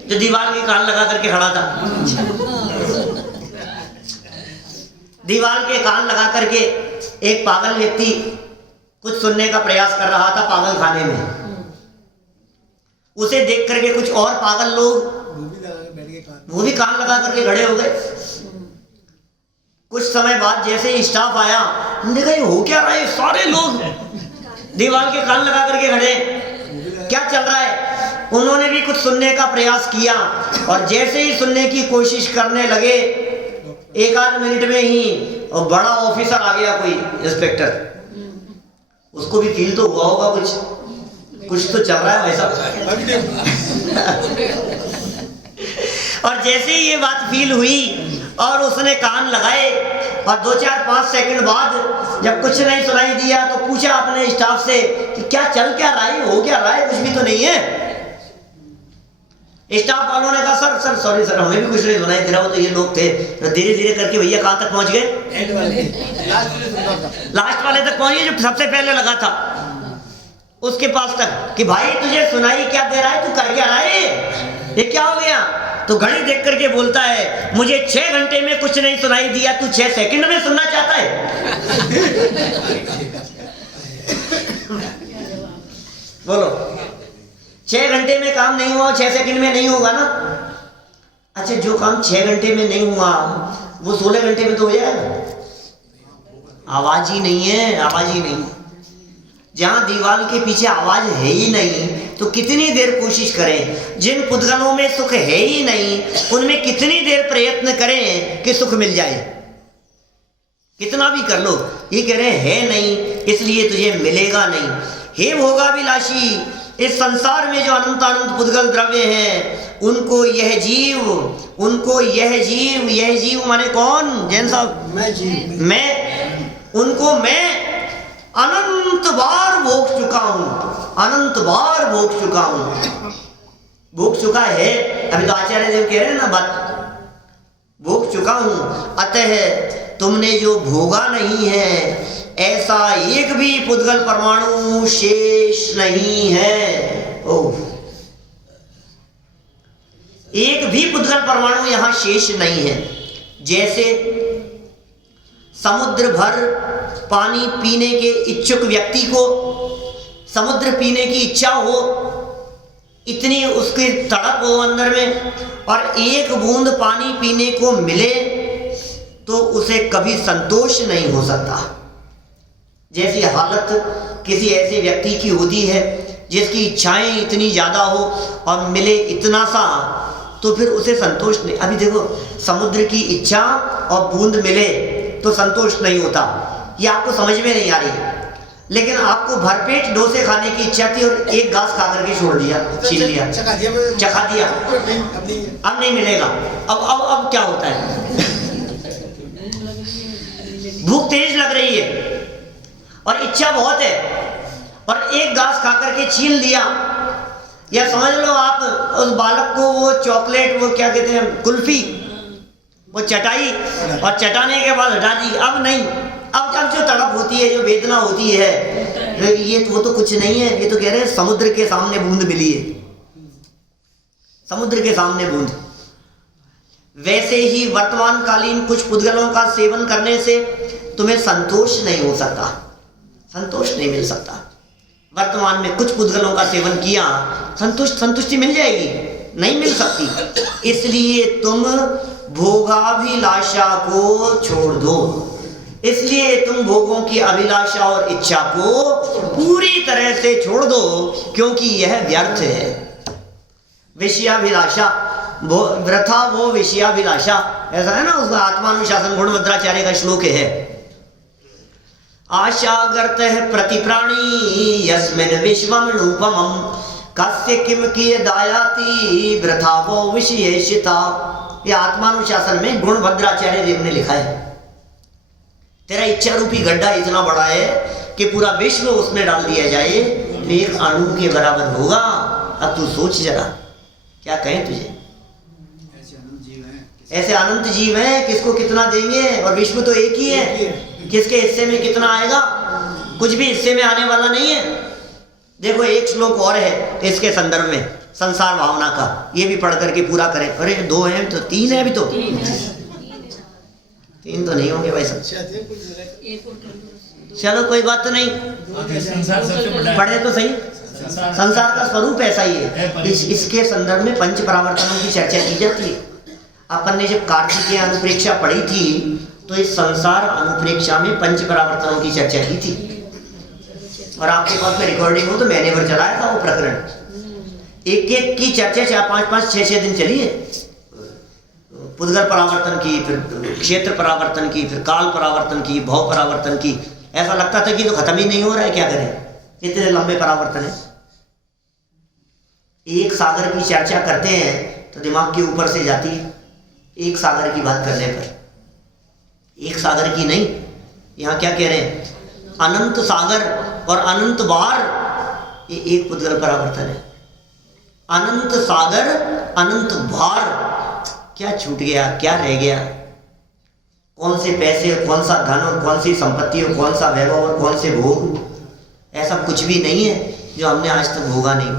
जो दीवार के कान लगा करके खड़ा था। दीवार के कान लगा करके एक पागल व्यक्ति कुछ सुनने का प्रयास कर रहा था पागल खाने में। उसे देख करके कुछ और पागल लोग वो भी कान लगा करके खड़े हो गए। कुछ समय बाद जैसे ही स्टाफ आया, देखा ये हो क्या रहा है, सारे लोग दीवार के कान लगा करके खड़े, क्या चल रहा है। उन्होंने भी कुछ सुनने का प्रयास किया और जैसे ही सुनने की कोशिश करने लगे, एक आध मिनट में ही और बड़ा ऑफिसर आ गया, कोई इंस्पेक्टर। उसको भी फील तो हुआ होगा कुछ तो चल रहा है भाई साहब। और जैसे ही ये बात फील हुई और उसने कान लगाए और 2-4-5 सेकंड बाद जब कुछ नहीं सुनाई दिया तो पूछा अपने स्टाफ से कि क्या चल क्या रहा है, हो क्या रहा है, कुछ भी तो नहीं है। स्टाफ वालों ने कहा सर सॉरी सर, हमें भी कुछ नहीं सुनाई दे रहा। वो तो ये लोग थे, धीरे धीरे करके भैया कहाँ तक पहुंच गए, लास्ट वाले तक पहुंच गए, जो सबसे पहले लगा था उसके पास तक, कि भाई तुझे सुनाई क्या दे रहा है, तू कर क्या रहा है, ये क्या हो गया। तो घड़ी देख करके बोलता है, मुझे 6 घंटे में कुछ नहीं सुनाई दिया, तू 6 सेकंड में सुनना चाहता है। बोलो, 6 घंटे में काम नहीं हुआ, 6 सेकंड में नहीं होगा ना। अच्छा, जो काम 6 घंटे में नहीं हुआ वो 16 घंटे में तो हो जाएगा। आवाज ही नहीं है, आवाज ही नहीं। जहां दीवार के पीछे आवाज है ही नहीं तो कितनी देर कोशिश करें। जिन पुद्गलों में सुख है ही नहीं उनमें कितनी देर प्रयत्न करें कि सुख मिल जाए। कितना भी कर लो, ये कह रहे हैं है नहीं इसलिए तुझे मिलेगा नहीं। हे भोगाभिलाषी, इस संसार में जो अनंत अनंत पुद्गल द्रव्य हैं उनको यह जीव माने कौन? जैन साहब, उनको मैं अनंत बार भोग चुका हूं, अनंत बार भोग चुका हूं। भोग चुका है, अभी तो आचार्य देव कह रहे हैं ना बात, भोग चुका हूं। अतः तुमने जो भोगा नहीं है ऐसा एक भी पुद्गल परमाणु शेष नहीं है। ओह, एक भी पुद्गल परमाणु यहां शेष नहीं है। जैसे समुद्र भर पानी पीने के इच्छुक व्यक्ति को समुद्र पीने की इच्छा हो, इतनी उसकी तड़प हो अंदर में, और एक बूंद पानी पीने को मिले तो उसे कभी संतोष नहीं हो सकता। जैसी हालत किसी ऐसे व्यक्ति की होती है जिसकी इच्छाएं इतनी ज़्यादा हो और मिले इतना सा, तो फिर उसे संतोष नहीं। अभी देखो, समुद्र की इच्छा और बूंद मिले तो संतोष नहीं होता, ये आपको समझ में नहीं आ रही। लेकिन आपको भरपेट डोसे खाने की इच्छा थी और एक घास खा करके छोड़ दिया, छीन लिया, चखा दिया, अब नहीं मिलेगा। अब क्या होता है? भूख तेज लग रही है और इच्छा बहुत है और एक घास खा करके छीन लिया। या समझ लो आप उस बालक को वो चॉकलेट, वो क्या कहते हैं, कुल्फी, वो चटाई और चटाने के बाद हटा दी। अब नहीं, अब जो तड़प होती है, जो वेदना होती है, ये वो तो कुछ नहीं है। ये तो कह रहे हैं समुद्र के सामने बूंद मिली है, समुद्र के सामने बूंद। वैसे ही वर्तमान कालीन कुछ पुद्गलों का सेवन करने से तुम्हें संतोष नहीं हो सकता, संतोष नहीं मिल सकता। वर्तमान में कुछ पुद्गलों का सेवन किया, संतुष्टि मिल जाएगी? नहीं मिल सकती। इसलिए तुम भोगाभिलाषा को छोड़ दो, इसलिए तुम भोगों की अभिलाषा और इच्छा को पूरी तरह से छोड़ दो, क्योंकि यह व्यर्थ है। विषयाभिलाषा, वो वृथा वो विषयाभिलाषा, ऐसा है ना उसका आत्मानुशासन गुणभद्राचार्य का श्लोक है। आशागर्त है प्रतिप्राणी यस्मिन् विश्वम रूपमं कस्य किम किए दायाति वृथा वो विषयेशिता। ये आत्मानुशासन में गुणभद्राचार्य देव ने लिखा है। तेरा इच्छा रूपी गड्ढा इतना बड़ा है कि पूरा विश्व उसमें डाल दिया जाए तो एक अणु के बराबर होगा। अब तू सोच जरा, क्या कहें तुझे। ऐसे अनंत जीव हैं, किसको कितना देंगे, और विश्व तो एक ही है, किसके हिस्से में कितना आएगा, कुछ भी हिस्से में आने वाला नहीं है। देखो एक श्लोक और है इसके संदर्भ में संसार भावना का, ये भी पढ़ करके पूरा करें। अरे 2 हैं तो 3 है, अभी तो 3 तो नहीं होंगे भाई सब। चलो कोई बात तो नहीं, संसार सबसे बड़ा है। पढ़े तो सही। संसार का स्वरूप ऐसा ही है। इसके संदर्भ में पंच परावर्तनों की चर्चा की जाती है। अपन ने जब कार्तिकीय अनुप्रेक्षा पढ़ी थी तो इस संसार अनुप्रेक्षा में पंच परावर्तनों की चर्चा की थी, और आपके पास में रिकॉर्डिंग हो तो मैंने भर चलाया था वो प्रकरण। एक एक की चर्चा 4-5, 6-6 दिन चली है। पुद्गल परावर्तन की, फिर क्षेत्र परावर्तन की, फिर काल परावर्तन की, भव परावर्तन की। ऐसा लगता था कि तो खत्म ही नहीं हो रहा है, क्या करें, इतने लंबे परावर्तन है। एक सागर की चर्चा करते हैं तो दिमाग के ऊपर से जाती है। एक सागर की बात करने पर, एक सागर की नहीं, यहाँ क्या कह रहे हैं, अनंत सागर और अनंत बार, ये एक पुद्गल परावर्तन है। अनंत सागर अनंत भार, क्या छूट गया, क्या रह गया, कौन से पैसे, कौन सा धन और कौन सी संपत्ति और कौन सा वैभव और कौन से भोग, ऐसा कुछ भी नहीं है जो हमने आज तक भोगा नहीं।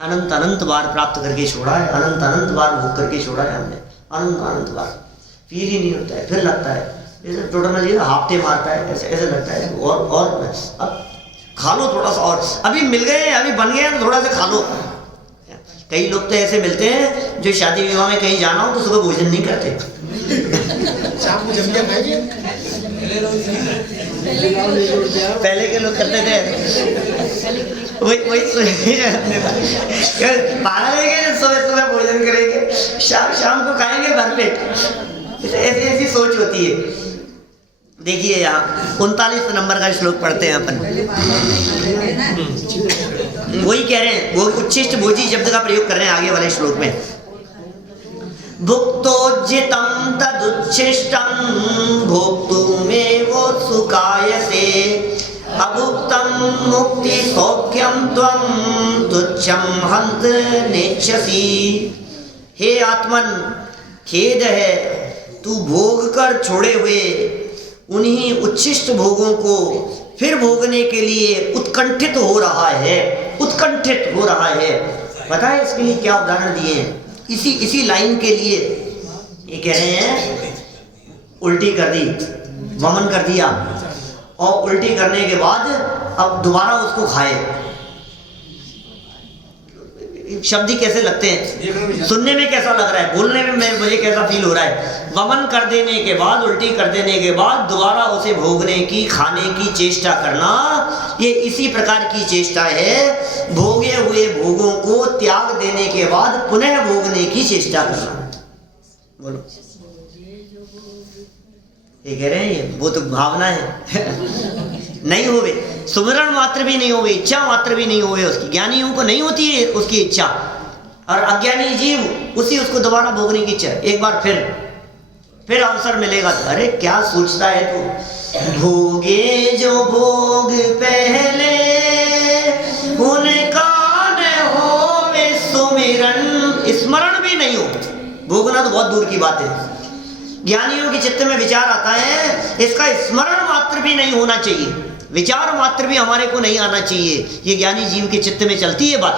अनंत अनंत बार प्राप्त करके छोड़ा है, अनंत अनंत बार भोग करके छोड़ा है हमने, अनंत अनंत बार। फील ही नहीं होता है, फिर लगता है जैसे टोटल जी हाफते मारता है, ऐसे ऐसे लगता है। और अब खा लो थोड़ा सा, और अभी मिल गए, अभी बन गए तो थोड़ा सा खा लो। कई लोग तो ऐसे मिलते हैं जो शादी विवाह में कहीं जाना हो तो सुबह भोजन नहीं करते, शाम को जम के खाएंगे। पहले के लोग करते थे। वही पागल है कि सुबह सुबह भोजन करेंगे, शाम को खाएंगे भरपेट। ऐसी ऐसी सोच होती है। देखिए यहाँ 39 नंबर का श्लोक पढ़ते हैं अपन। वही कह रहे हैं, वो उच्छिष्ट भोजी शब्द का प्रयोग कर रहे हैं आगे वाले श्लोक में। भुक्तोज्जितं तदुच्छिष्टं भोक्तुमेवो सुखायसे अभुक्तं मुक्ति सौख्यं त्वं तुच्छं हन्त नेच्छसि। हे आत्मन, खेद है, तू भोग कर छोड़े हुए उन्हीं उच्छिष्ट भोगों को फिर भोगने के लिए उत्कंठित हो रहा है, उत्कंठित हो रहा है। पता है इसके लिए क्या उदाहरण दिए हैं? इसी लाइन के लिए ये कह रहे हैं, उल्टी कर दी, वमन कर दिया, और उल्टी करने के बाद अब दोबारा उसको खाए। शब्द ही कैसे लगते हैं, सुनने में कैसा लग रहा है, बोलने में मुझे कैसा फील हो रहा है। वमन कर देने के बाद, उल्टी कर देने के बाद दोबारा उसे भोगने की, खाने की चेष्टा करना, ये इसी प्रकार की चेष्टा है। भोगे हुए भोगों को त्याग देने के बाद पुनः भोगने की चेष्टा करना। बोलो, ये कह रहे हैं ये वो तो भावना है। नहीं होवे, सुमरण मात्र भी नहीं होवे, इच्छा मात्र भी नहीं होवे उसकी। ज्ञानियों को नहीं होती है उसकी इच्छा, और अज्ञानी जीव उसको दोबारा भोगने की इच्छा। एक बार फिर अवसर मिलेगा तो, अरे क्या सोचता है तू, भोगे जो भोग पहले उनका न होवे सुमिरन। स्मरण भी नहीं हो, भोगना तो बहुत दूर की बात है। ज्ञानियों के चित्त में विचार आता है, इसका स्मरण मात्र भी नहीं होना चाहिए, विचार मात्र भी हमारे को नहीं आना चाहिए। ये ज्ञानी जीव के चित्त में चलती है बात,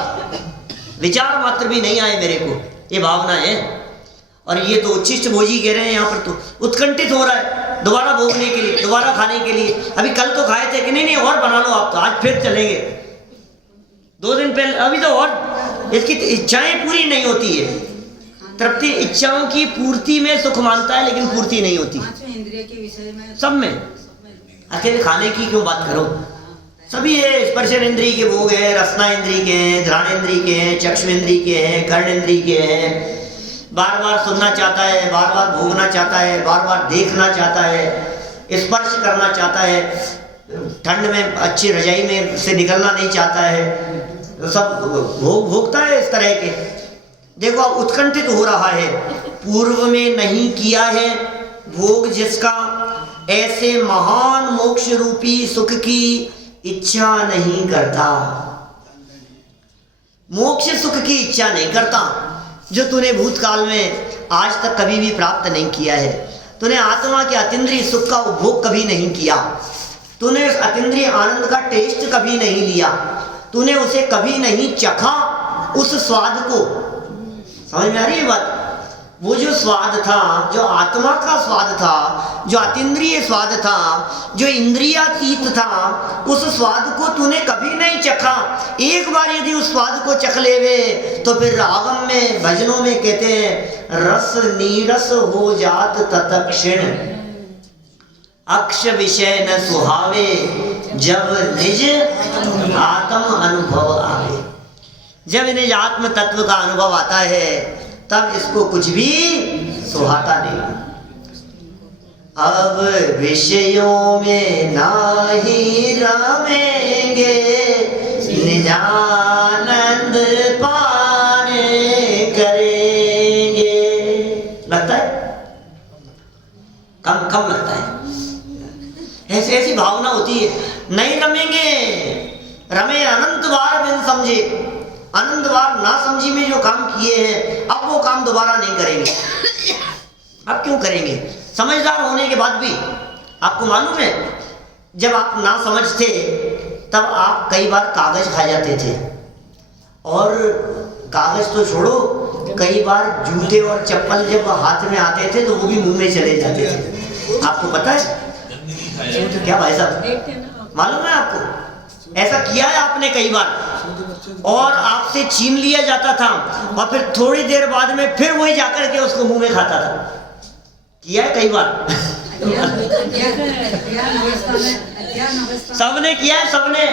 विचार मात्र भी नहीं आए मेरे को, ये भावना है। और ये तो उच्छिष्ट भोजी कह रहे हैं यहाँ पर, तो उत्कंठित हो रहा है दोबारा भोगने के लिए, दोबारा खाने के लिए। अभी कल तो खाए थे कि नहीं और बना लो आप, तो आज फिर चलेंगे। 2 दिन पहले, अभी तो और इसकी इच्छाएं पूरी नहीं होती है। तृप्ति इच्छाओं की पूर्ति में सुख मानता है, लेकिन पूर्ति नहीं होती इंद्रिय के विषय में, सब में। अकेले खाने की क्यों बात करो, सभी है। स्पर्शन इंद्रिय के भोग है, रसना इंद्रिय के हैं, घ्राण इंद्रिय के हैं, चक्षु इंद्रिय के हैं, कर्ण इंद्रिय के हैं। बार बार सुनना चाहता है, बार बार भोगना चाहता है, बार बार देखना चाहता है, स्पर्श करना चाहता है, ठंड में अच्छी रजाई में से निकलना नहीं चाहता है, तो सब भोगता है इस तरह के। देखो अब उत्कंठित हो रहा है, पूर्व में नहीं किया है भोग जिसका, ऐसे महान मोक्ष रूपी सुख की इच्छा नहीं करता। मोक्ष सुख की इच्छा नहीं करता जो तूने भूतकाल में आज तक कभी भी प्राप्त नहीं किया है। तूने आत्मा के अतीन्द्रिय सुख का उपभोग कभी नहीं किया, तूने उस अतीन्द्रिय आनंद का टेस्ट कभी नहीं लिया, तूने उसे कभी नहीं चखा, उस स्वाद को। समझ में आ रही है बात? वो जो स्वाद था, जो आत्मा का स्वाद था, जो अतीन्द्रिय स्वाद था, जो इंद्रियातीत था, उस स्वाद को तूने कभी नहीं चखा। एक बार यदि उस स्वाद को चख लेवे तो फिर आगम में, भजनों में कहते हैं रस नीरस हो जात तत्क्षण, अक्ष विषय न सुहावे, जब निज आत्म अनुभव आवे। जब निज आत्म तत्व का अनुभव आता है तब इसको कुछ भी सुहाता नहीं। अब विषयों में नाही रमेंगे, निजानंद पाने करेंगे। लगता है कम कम लगता है। ऐसी ऐसी भावना होती है, नहीं रमेंगे। रमे अनंत बार बिन समझे, अनंत बार ना समझी में जो काम किए हैं अब वो काम दोबारा नहीं करेंगे। अब क्यों करेंगे? समझदार होने के बाद भी। आपको मालूम है जब आप ना समझ थे तब आप कई बार कागज खा जाते थे, और कागज तो छोड़ो, कई बार जूते और चप्पल जब हाथ में आते थे तो वो भी मुंह में चले जाते थे। आपको पता है क्या भाई साहब? मालूम है आपको? ऐसा किया है आपने कई बार, और आपसे छीन लिया जाता था और फिर थोड़ी देर बाद में फिर वही जाकर के उसको मुंह में खाता था। किया है कई बार? सबने किया है, सबने।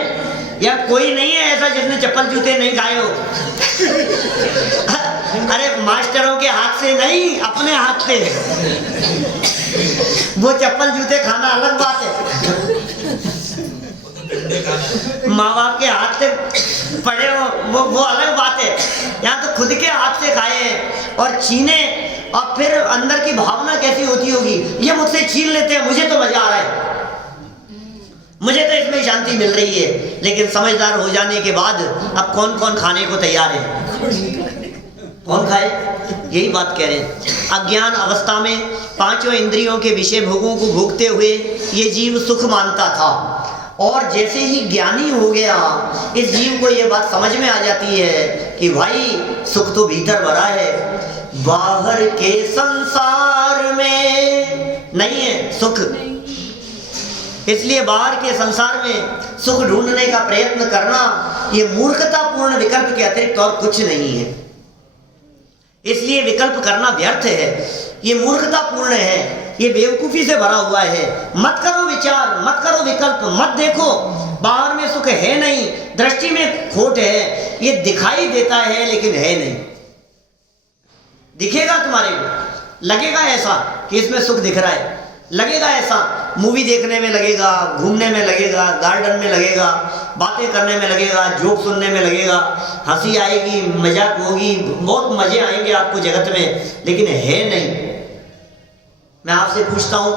या कोई नहीं है ऐसा जिसने चप्पल जूते नहीं खाए हो? अरे मास्टरों के हाथ से नहीं, अपने हाथ से। वो चप्पल जूते खाना अलग बात है, माँ बाप के हाथ से पड़े हो वो अलग बात है। यहाँ तो खुद के हाथ से खाए और छीने, और फिर अंदर की भावना कैसी होती होगी, ये मुझसे छीन लेते हैं, मुझे तो मजा आ रहा है, मुझे तो इसमें शांति मिल रही है। लेकिन समझदार हो जाने के बाद अब कौन कौन खाने को तैयार है? कौन खाए? यही बात कह रहे हैं। अज्ञान अवस्था में पांचों इंद्रियों के विषय भोगों को भोगते हुए ये जीव सुख मानता था, और जैसे ही ज्ञानी हो गया इस जीव को ये बात समझ में आ जाती है कि भाई सुख तो भीतर भरा है, बाहर के संसार में नहीं है सुख। इसलिए बाहर के संसार में सुख ढूंढने का प्रयत्न करना ये मूर्खतापूर्ण विकल्प के अतिरिक्त और कुछ नहीं है। इसलिए विकल्प करना व्यर्थ है, ये मूर्खतापूर्ण है, ये बेवकूफी से भरा हुआ है। मत करो विचार, मत करो विकल्प, मत देखो। बाहर में सुख है नहीं, दृष्टि में खोट है, ये दिखाई देता है लेकिन है नहीं। दिखेगा तुम्हारे को, लगेगा ऐसा कि इसमें सुख दिख रहा है, लगेगा ऐसा मूवी देखने में लगेगा, घूमने में लगेगा, गार्डन में लगेगा, बातें करने में लगेगा, जोक सुनने में लगेगा, हंसी आएगी, मजाक होगी, बहुत मजे आएंगे आपको जगत में, लेकिन है नहीं। मैं आपसे पूछता हूँ,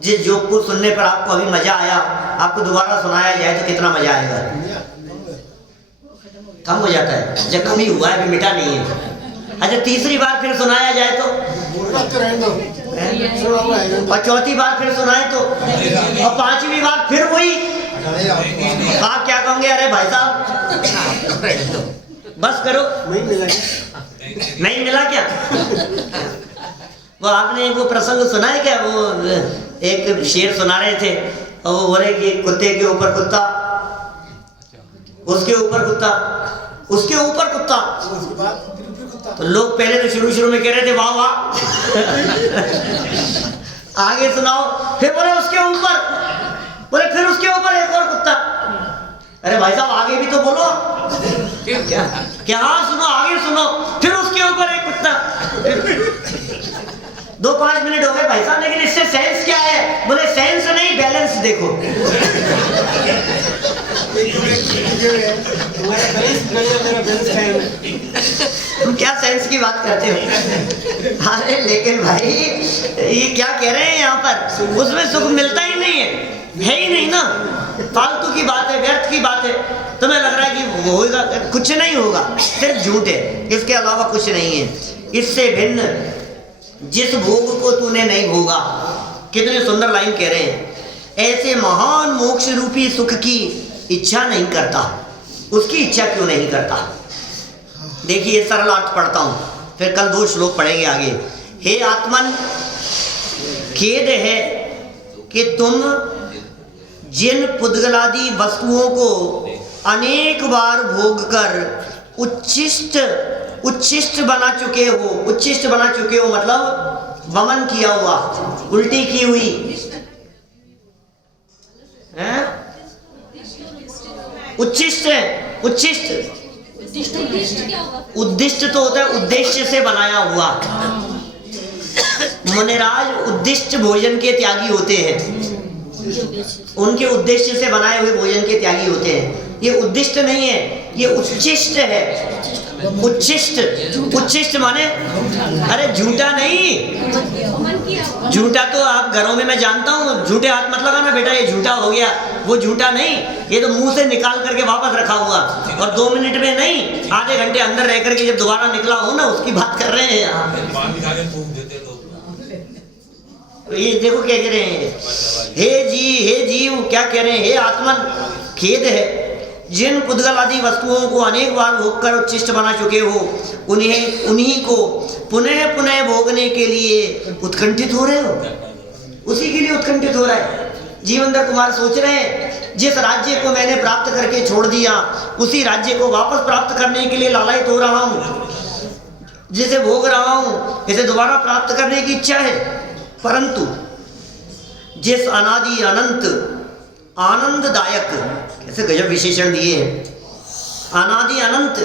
जिस जोक को सुनने पर आपको अभी मजा आया, आपको दोबारा सुनाया जाए तो कितना मजा आएगा? कम हो जाता है, जब कम ही हुआ है, अभी मिटा नहीं है। अच्छा तीसरी बार फिर सुनाया जाए तो, और चौथी बार फिर सुनाए तो, और पांचवी बार फिर वही। आप क्या कहोगे? अरे भाई साहब बस करो, नहीं मिला क्या? वो आपने वो प्रसंग सुना है क्या? वो एक शेर सुना रहे थे और वो बोले कि कुत्ते के ऊपर कुत्ता, उसके ऊपर कुत्ता, उसके ऊपर कुत्ता। तो लोग पहले तो शुरू में कह रहे थे वाह वाह, आगे सुनाओ, फिर बोले उसके ऊपर, बोले फिर उसके ऊपर एक और कुत्ता। अरे भाई साहब आगे भी तो बोलो। क्या क्या? हाँ सुनो, आगे सुनो। फिर उसके ऊपर एक कुत्ता। 2-5 मिनट हो गए भाई साहब, लेकिन इससे सेंस क्या है? बोले सेंस नहीं, बैलेंस देखो। तुम क्या सेंस की बात करते हो? अरे लेकिन भाई ये क्या कह रहे हैं यहाँ पर? उसमें सुख मिलता ही नहीं है ही नहीं ना। फालतू की बात है, व्यर्थ की बात है। तुम्हें लग रहा है कि होगा, कुछ नहीं होगा, सिर्फ झूठ है, इसके अलावा कुछ नहीं है। इससे भिन्न जिस भोग को तूने नहीं भोगा, कितने सुंदर लाइन कह रहे हैं, ऐसे महान मोक्ष रूपी सुख की इच्छा नहीं करता। उसकी इच्छा क्यों नहीं करता? देखिए सरल अर्थ पढ़ता हूं, फिर कल 2 श्लोक पढ़ेंगे आगे। हे आत्मन, खेद है कि तुम जिन पुद्गलादि वस्तुओं को अनेक बार भोग कर उच्छिष्ट बना चुके हो। उच्छिष्ट बना चुके हो मतलब वमन किया हुआ, उल्टी की हुई है। उच्छिष्ट है, उच्छिष्ट उद्दिष्ट तो होता है उद्देश्य से बनाया हुआ। मुनिराज उद्दिष्ट भोजन के त्यागी होते हैं, उनके उद्देश्य से बनाए हुए भोजन के त्यागी होते हैं। ये उद्दिष्ट नहीं है, ये उच्छिष्ट है। उच्छिष्ट माने अरे झूठा नहीं, झूठा तो आप घरों में मैं जानता हूँ, झूठे हाथ मत लगाना बेटा, ये झूठा हो गया, वो झूठा नहीं, ये तो मुंह से निकाल करके वापस रखा हुआ, और 2 मिनट में नहीं, आधे घंटे अंदर रह करके जब दोबारा निकला हो ना, उसकी बात कर रहे हैं यहाँ। ये देखो क्या कह रहे हैं, हे जीव क्या कह रहे हैं, हे आत्मन खेद है, जिन पुद्गल आदि वस्तुओं को अनेक बार भोग कर उच्छिष्ट बना चुके हो, उन्हीं को पुनः पुनः भोगने के लिए उत्कंठित हो रहे हो। उसी के लिए उत्कंठित हो रहा है। जीवेंद्र कुमार सोच रहे हैं जिस राज्य को मैंने प्राप्त करके छोड़ दिया, उसी राज्य को वापस प्राप्त करने के लिए लालायित हो रहा हूँ, जिसे भोग रहा हूँ, इसे दोबारा प्राप्त करने की इच्छा है। परंतु जिस अनादि अनंत आनंददायक, कैसे गजब विशेषण दिए हैं, अनादि अनंत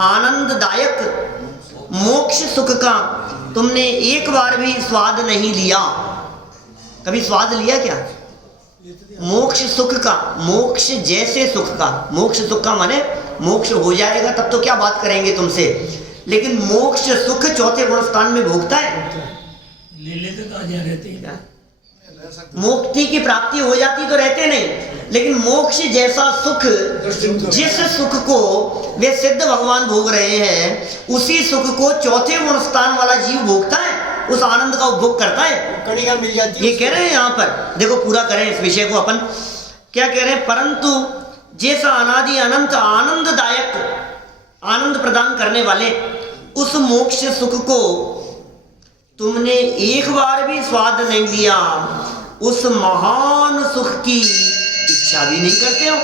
आनंददायक मोक्ष सुख का तुमने एक बार भी स्वाद नहीं लिया। कभी स्वाद लिया क्या? मोक्ष सुख का, मोक्ष जैसे सुख का, मोक्ष सुख का माने मोक्ष हो जाएगा तब तो क्या बात करेंगे तुमसे, लेकिन मोक्ष सुख 4थे गुण स्थान में भोगता है। ले लेते तो आज रहते हैं, मुक्ति की प्राप्ति हो जाती तो रहते नहीं, लेकिन मोक्ष जैसा सुख, जिस सुख को वे सिद्ध भगवान भोग रहे हैं, उसी सुख को 4थे गुण स्थान वाला जीव भोगता है, उस आनंद का उपभोग करता है। कणिका मिल जाती है। ये कह रहे हैं यहाँ पर, देखो पूरा करें इस विषय को अपन, क्या कह रहे हैं, परंतु जैसा अनादि अनंत आनंददायक, आनंद प्रदान करने वाले उस मोक्ष सुख को तुमने एक बार भी स्वाद नहीं लिया, उस महान सुख की इच्छा भी नहीं करते हो।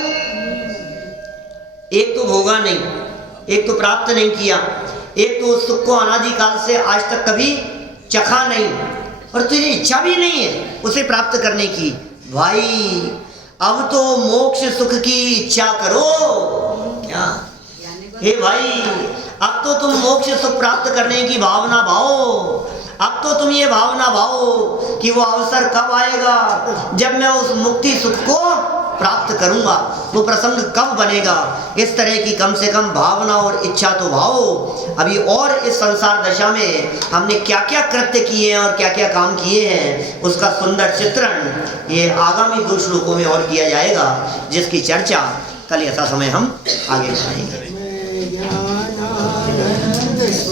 एक तो भोगा नहीं, एक तो प्राप्त नहीं किया, एक तो उस सुख को अनादिकाल से आज तक कभी चखा नहीं, और तुझे इच्छा भी नहीं है उसे प्राप्त करने की। भाई अब तो मोक्ष सुख की इच्छा करो। क्या हे भाई, अब तो तुम मोक्ष सुख प्राप्त करने की भावना भाओ। अब तो तुम ये भावना भाओ कि वो अवसर कब आएगा जब मैं उस मुक्ति सुख को प्राप्त करूंगा, वो प्रसंग कब बनेगा। इस तरह की कम से कम भावना और इच्छा तो भाओ। अभी और इस संसार दशा में हमने क्या क्या कृत्य किए हैं और क्या क्या काम किए हैं, उसका सुंदर चित्रण ये आगामी 2 श्लोकों में और किया जाएगा, जिसकी चर्चा कल ऐसा समय हम आगे बढ़ाएंगे।